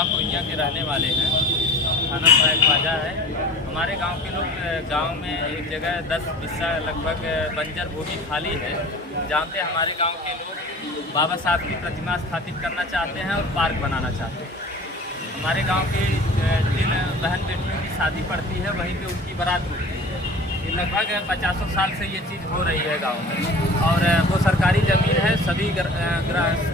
बाबा कोइया के रहने वाले हैं। थाना सराय ख्वाजा है। हमारे गांव के लोग गांव में एक जगह 10 बिस्सा लगभग बंजर भूमि खाली है, जहां पे हमारे गांव के लोग बाबा साहब की प्रतिमा स्थापित करना चाहते हैं और पार्क बनाना चाहते हैं। हमारे गांव के जिन बहन बेटियों की शादी पड़ती है वहीं पे उनकी बारात रुकती है। ये लगभग 50 साल से ये चीज़ हो रही है गांव में, और वो सरकारी ज़मीन है। सभी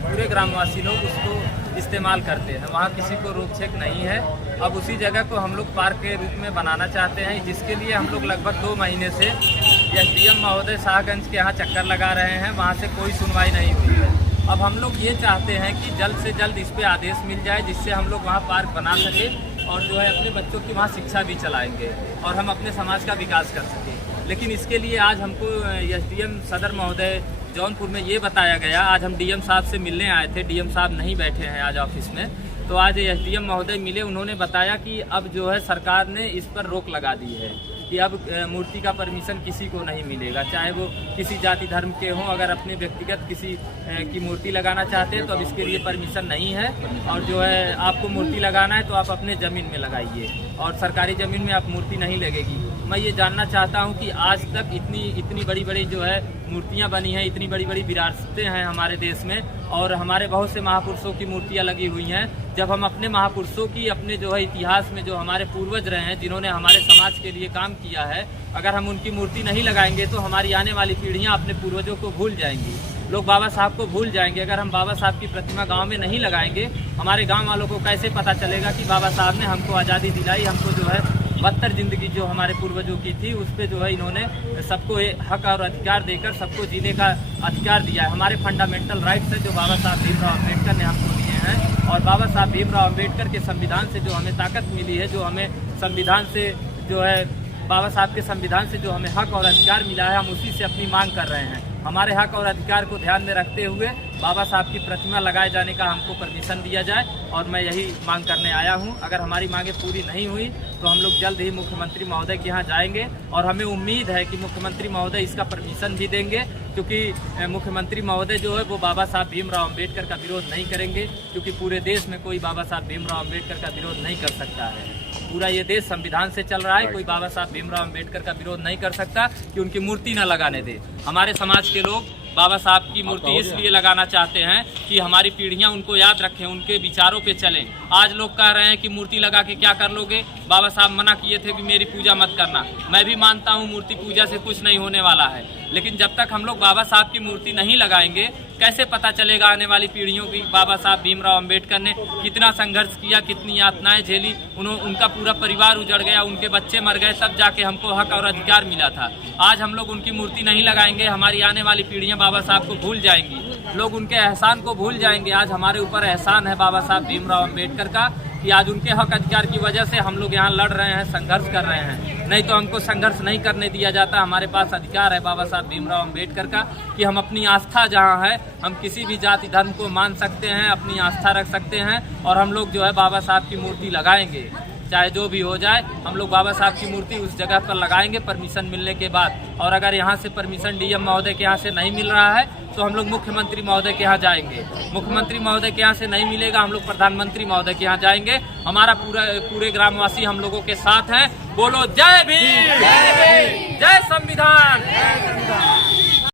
पूरे ग्रामवासी लोग उसको इस्तेमाल करते हैं, वहाँ किसी को रोक छेक नहीं है। अब उसी जगह को हम लोग पार्क के रूप में बनाना चाहते हैं, जिसके लिए हम लोग लगभग 2 महीने से एसडीएम महोदय शाहगंज के यहाँ चक्कर लगा रहे हैं, वहाँ से कोई सुनवाई नहीं हुई है। अब हम लोग ये चाहते हैं कि जल्द से जल्द इस पर आदेश मिल जाए, जिससे हम लोग वहाँ पार्क बना सकें और जो है अपने बच्चों की वहाँ शिक्षा भी चलाएंगे और हम अपने समाज का विकास कर सकें। लेकिन इसके लिए आज हमको एसडीएम सदर महोदय जौनपुर में ये बताया गया, आज हम डीएम साहब से मिलने आए थे, डीएम साहब नहीं बैठे हैं आज ऑफिस में, तो आज एसडीएम महोदय मिले। उन्होंने बताया कि अब जो है सरकार ने इस पर रोक लगा दी है कि अब मूर्ति का परमिशन किसी को नहीं मिलेगा, चाहे वो किसी जाति धर्म के हों। अगर अपने व्यक्तिगत किसी की मूर्ति लगाना चाहते हैं तो अब इसके लिए परमिशन नहीं है, और जो है आपको मूर्ति लगाना है तो आप अपने ज़मीन में लगाइए, और सरकारी ज़मीन में आप मूर्ति नहीं लगेगी। मैं ये जानना चाहता हूँ कि आज तक इतनी बड़ी बड़ी जो है मूर्तियाँ बनी हैं, इतनी बड़ी बड़ी विरासतें हैं हमारे देश में, और हमारे बहुत से महापुरुषों की मूर्तियाँ लगी हुई हैं। जब हम अपने महापुरुषों की, अपने जो है इतिहास में जो हमारे पूर्वज रहे हैं, जिन्होंने हमारे समाज के लिए काम किया है, अगर हम उनकी मूर्ति नहीं लगाएंगे तो हमारी आने वाली पीढ़ियाँ अपने पूर्वजों को भूल जाएंगी, लोग बाबा साहब को भूल जाएंगे। अगर हम बाबा साहब की प्रतिमा गांव में नहीं लगाएंगे, हमारे गांव वालों को कैसे पता चलेगा कि बाबा साहब ने हमको आज़ादी दिलाई, हमको जो है 72 जिंदगी जो हमारे पूर्वजों की थी उस पर जो है इन्होंने सबको हक और अधिकार देकर सबको जीने का अधिकार दिया है। हमारे फंडामेंटल राइट्स है जो बाबा साहब भीमराव अम्बेडकर ने हमको दिए हैं, और बाबा साहब भीमराव अम्बेडकर के संविधान से जो हमें ताकत मिली है, जो हमें संविधान से जो है बाबा साहब के संविधान से जो हमें हक और अधिकार मिला है, हम उसी से अपनी मांग कर रहे हैं। हमारे हक और अधिकार को ध्यान में रखते हुए बाबा साहब की प्रतिमा लगाए जाने का हमको परमिशन दिया जाए, और मैं यही मांग करने आया हूं। अगर हमारी मांगें पूरी नहीं हुई तो हम लोग जल्द ही मुख्यमंत्री महोदय के यहाँ जाएंगे, और हमें उम्मीद है कि मुख्यमंत्री महोदय इसका परमिशन भी देंगे, क्योंकि मुख्यमंत्री महोदय जो है वो बाबा साहब भीमराव अम्बेडकर का विरोध नहीं करेंगे, क्योंकि पूरे देश में कोई बाबा साहब भीमराव अम्बेडकर का विरोध नहीं कर सकता है। पूरा ये देश संविधान से चल रहा है, कोई बाबा साहब भीमराव अम्बेडकर का विरोध नहीं कर सकता कि उनकी मूर्ति न लगाने दे। हमारे समाज के लोग बाबा साहब की मूर्ति इसलिए लगाना चाहते हैं कि हमारी पीढ़ियां उनको याद रखें, उनके विचारों पे चलें। आज लोग कह रहे हैं कि मूर्ति लगा के क्या कर लोगे, बाबा साहब मना किए थे कि मेरी पूजा मत करना। मैं भी मानता हूं मूर्ति पूजा से कुछ नहीं होने वाला है, लेकिन जब तक हम लोग बाबा साहब की मूर्ति नहीं लगाएंगे, कैसे पता चलेगा आने वाली पीढ़ियों की बाबा साहब भीमराव अम्बेडकर ने कितना संघर्ष किया, कितनी यातनाएं झेली, उनका पूरा परिवार उजड़ गया, उनके बच्चे मर गए, तब जाके हमको हक और अधिकार मिला था। आज हम लोग उनकी मूर्ति नहीं लगाएंगे, हमारी आने वाली पीढ़ियां बाबा साहब को भूल जाएंगी, लोग उनके एहसान को भूल जाएंगे। आज हमारे ऊपर एहसान है बाबा साहब भीमराव अम्बेडकर का, कि आज उनके हक अधिकार की वजह से हम लोग यहाँ लड़ रहे हैं, संघर्ष कर रहे हैं। नहीं तो हमको संघर्ष नहीं करने दिया जाता। हमारे पास अधिकार है बाबा साहब भीमराव अम्बेडकर का कि हम अपनी आस्था जहाँ है, हम किसी भी जाति धर्म को मान सकते हैं, अपनी आस्था रख सकते हैं, और हम लोग जो है बाबा साहब की मूर्ति लगाएंगे, चाहे जो भी हो जाए। हम लोग बाबा साहब की मूर्ति उस जगह पर लगाएंगे परमिशन मिलने के बाद। और अगर यहाँ से परमिशन डीएम महोदय के यहाँ से नहीं मिल रहा है तो हम लोग मुख्यमंत्री महोदय के यहाँ जाएंगे। मुख्यमंत्री महोदय के यहाँ से नहीं मिलेगा, हम लोग प्रधानमंत्री महोदय के यहाँ जाएंगे। हमारा पूरे ग्रामवासी हम लोगों के साथ हैं। बोलो जय भीम, जय संविधान।